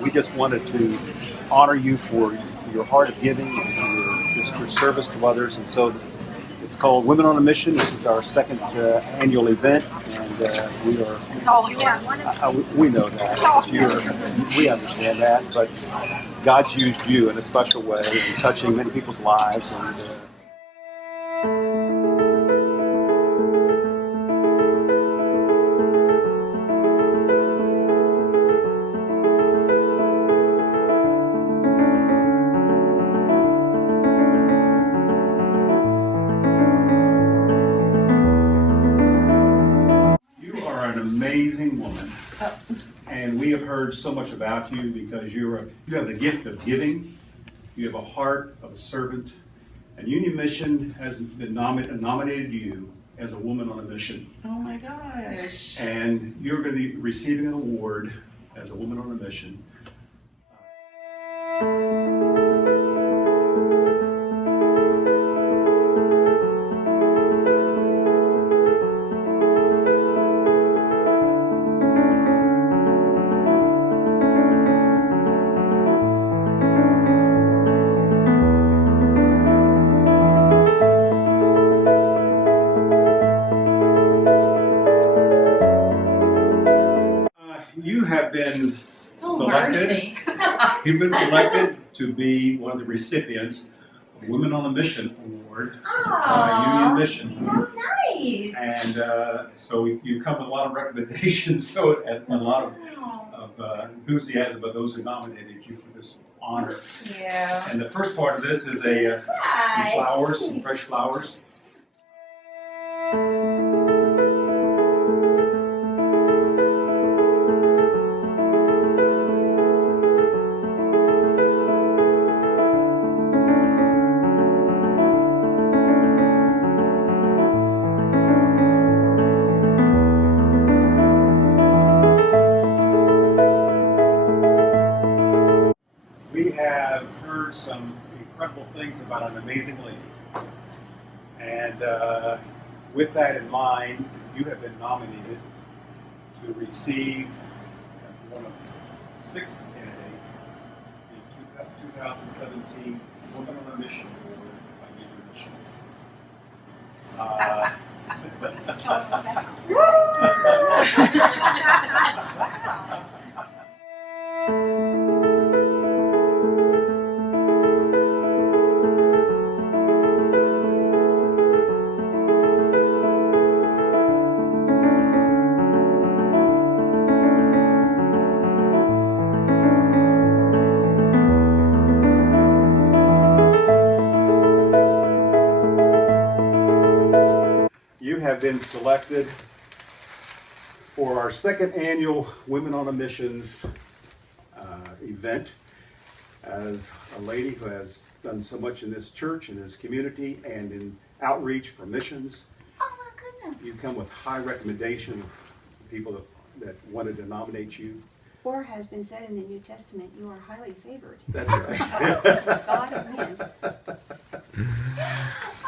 We just wanted to honor you for your heart of giving and just your service to others. And so it's called Women on a Mission. This is our second annual event, and we are. It's all we We know that. We understand that, but God's used you in a special way in touching many people's lives. And you are an amazing woman. And we have heard so much about you because you have the gift of giving. You have a heart of a servant. And Union Mission has been nominated you as a woman on a mission. Oh my gosh. And you're going to be receiving an award as a woman on a mission. You have been selected. You've been selected to be one of the recipients of Women on a Mission Award by Union Mission. Oh, nice. And so you come with a lot of recommendations, so and a lot of enthusiasm by those who nominated you for this honor. Yeah. And the first part of this is some flowers, some fresh flowers. We have heard some incredible things about an amazing lady. And with that in mind, you have been nominated to receive one of 6 candidates, the 2017 Woman on a Mission Award by Union Mission. You have been selected for our second annual Women on a Missions event as a lady who has done so much in this church, in this community, and in outreach for missions. Oh my goodness. You come with high recommendation of people that wanted to nominate you. Or has been said in the New Testament, you are highly favored. That's right. God of men.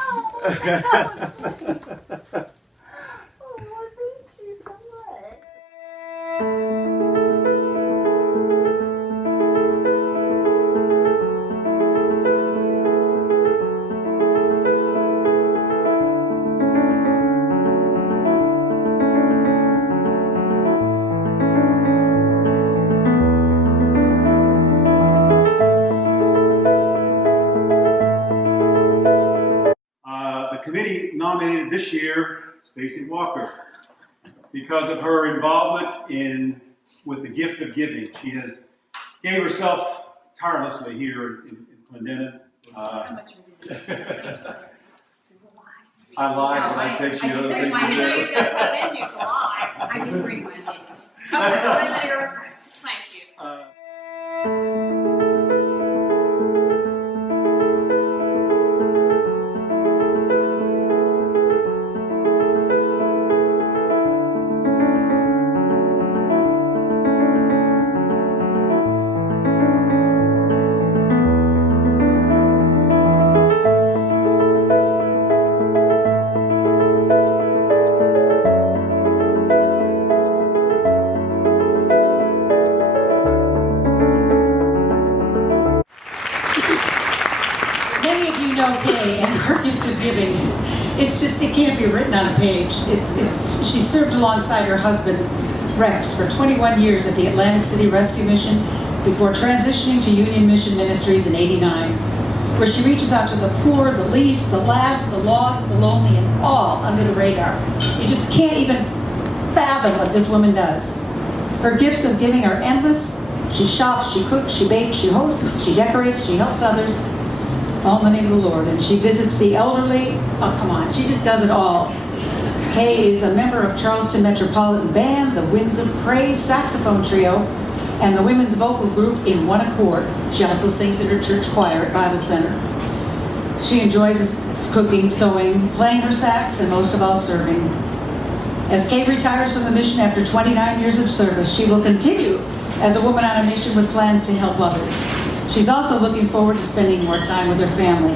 Oh, that was sweet. Oh, well, thank you so much. The committee nominated this year Stacy Walker because of her involvement with the gift of giving. She has gave herself tirelessly here in Clendenin. I lied when I said she other things. I didn't know you guys wanted you to lie. I didn't bring mine. Okay, well, I know your request. Thank you. know Kay and her gift of giving. It's just, it can't be written on a page. She served alongside her husband, Rex, for 21 years at the Atlantic City Rescue Mission before transitioning to Union Mission Ministries in '89, where she reaches out to the poor, the least, the last, the lost, the lonely, and all under the radar. You just can't even fathom what this woman does. Her gifts of giving are endless. She shops, she cooks, she bakes, she hosts, she decorates, she helps others, all in the name of the Lord. And she visits the elderly. Oh, come on, she just does it all. Kay is a member of Charleston Metropolitan Band, the Winds of Praise saxophone trio, and the women's vocal group In One Accord. She also sings in her church choir at Bible Center. She enjoys cooking, sewing, playing her sax, and most of all, serving. As Kay retires from the mission after 29 years of service, she will continue as a woman on a mission with plans to help others. She's also looking forward to spending more time with her family,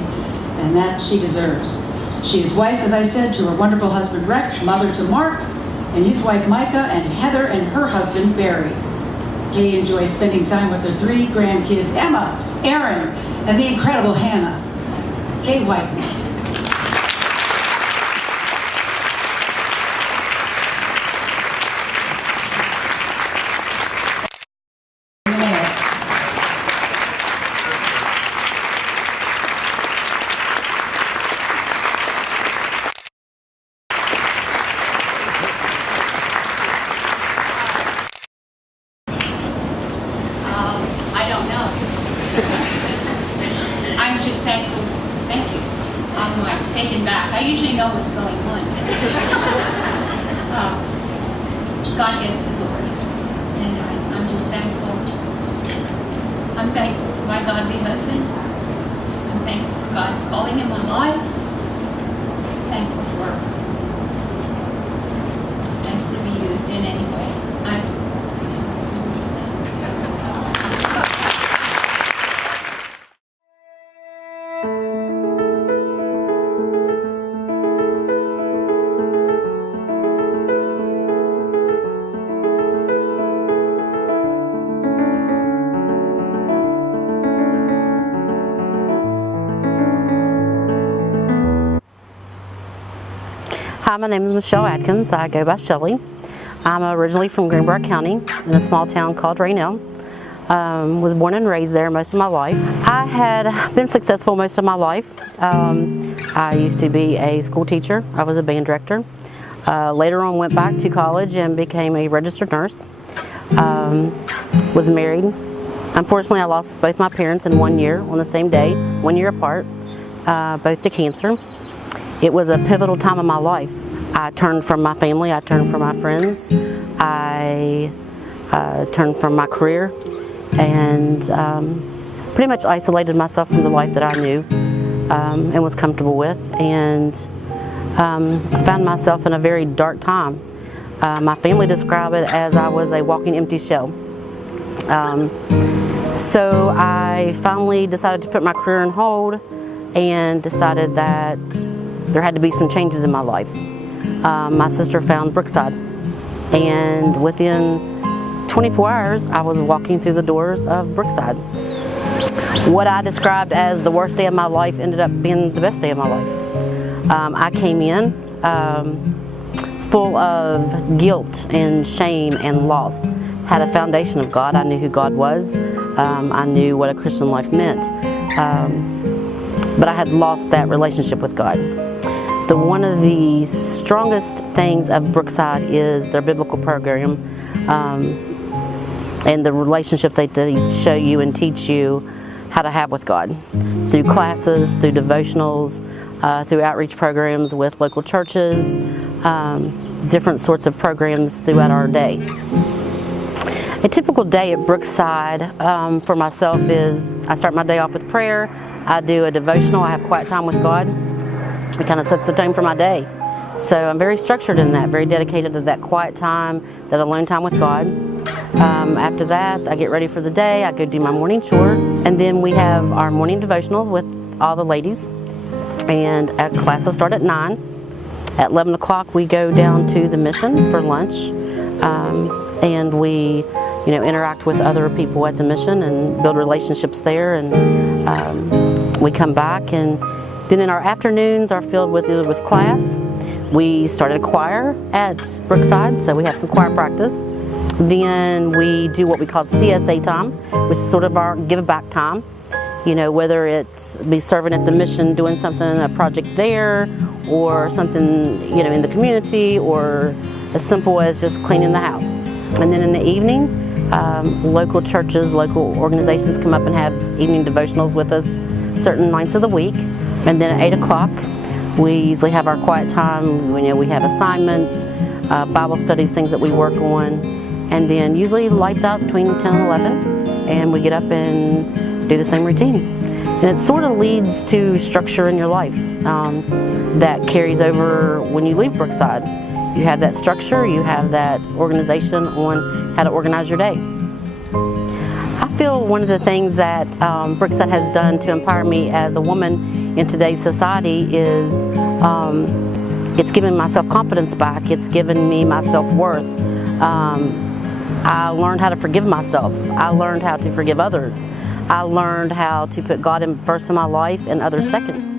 and that she deserves. She is wife, as I said, to her wonderful husband Rex, mother to Mark, and his wife Micah, and Heather and her husband Barry. Kay enjoys spending time with her 3 grandkids, Emma, Aaron, and the incredible Hannah. Kay Whiteman. I don't know. I'm just thankful. Thank you. I'm like taken back. I usually know what's going on. God gets the glory. And I'm just thankful. I'm thankful for my godly husband. I'm thankful for God's calling in my life. I'm thankful for, just thankful to be used in any way. Hi, my name is Michelle Atkins. I go by Shelley. I'm originally from Greenbrier County in a small town called Raynell. Was born and raised there most of my life. I had been successful most of my life. I used to be a school teacher. I was a band director. Later on went back to college and became a registered nurse. Was married. Unfortunately, I lost both my parents in 1 year on the same day, 1 year apart, both to cancer. It was a pivotal time in my life. I turned from my family, I turned from my friends, I turned from my career, and pretty much isolated myself from the life that I knew and was comfortable with, and I found myself in a very dark time. My family described it as I was a walking empty shell. So I finally decided to put my career on hold and decided that there had to be some changes in my life. My sister found Brookside, and within 24 hours I was walking through the doors of Brookside. What I described as the worst day of my life ended up being the best day of my life. I came in full of guilt and shame and lost. Had a foundation of God. I knew who God was. I knew what a Christian life meant. But I had lost that relationship with God. One of the strongest things of Brookside is their biblical program and the relationship that they show you and teach you how to have with God through classes, through devotionals, through outreach programs with local churches, different sorts of programs throughout our day. A typical day at Brookside for myself is I start my day off with prayer. I do a devotional. I have quiet time with God. It kind of sets the tone for my day. So I'm very structured in that, very dedicated to that quiet time, that alone time with God. After that, I get ready for the day. I go do my morning chore. And then we have our morning devotionals with all the ladies. And our classes start at 9. At 11 o'clock, we go down to the mission for lunch. And we interact with other people at the mission and build relationships there. And we come back and Then in our afternoons are filled with either with class. We started a choir at Brookside, so we have some choir practice. Then we do what we call CSA time, which is sort of our give back time. You know, whether it's be serving at the mission, doing something, a project there, or something, you know, in the community, or as simple as just cleaning the house. And then in the evening, local churches, local organizations come up and have evening devotionals with us certain nights of the week. And then at 8 o'clock, we usually have our quiet time. You know, we have assignments, Bible studies, things that we work on. And then usually lights out between 10 and 11, and we get up and do the same routine. And it sort of leads to structure in your life that carries over when you leave Brookside. You have that structure, you have that organization on how to organize your day. I feel one of the things that Brookside has done to empower me as a woman in today's society is it's given my self-confidence back. It's given me my self-worth. I learned how to forgive myself. I learned how to forgive others. I learned how to put God first in my life and others second.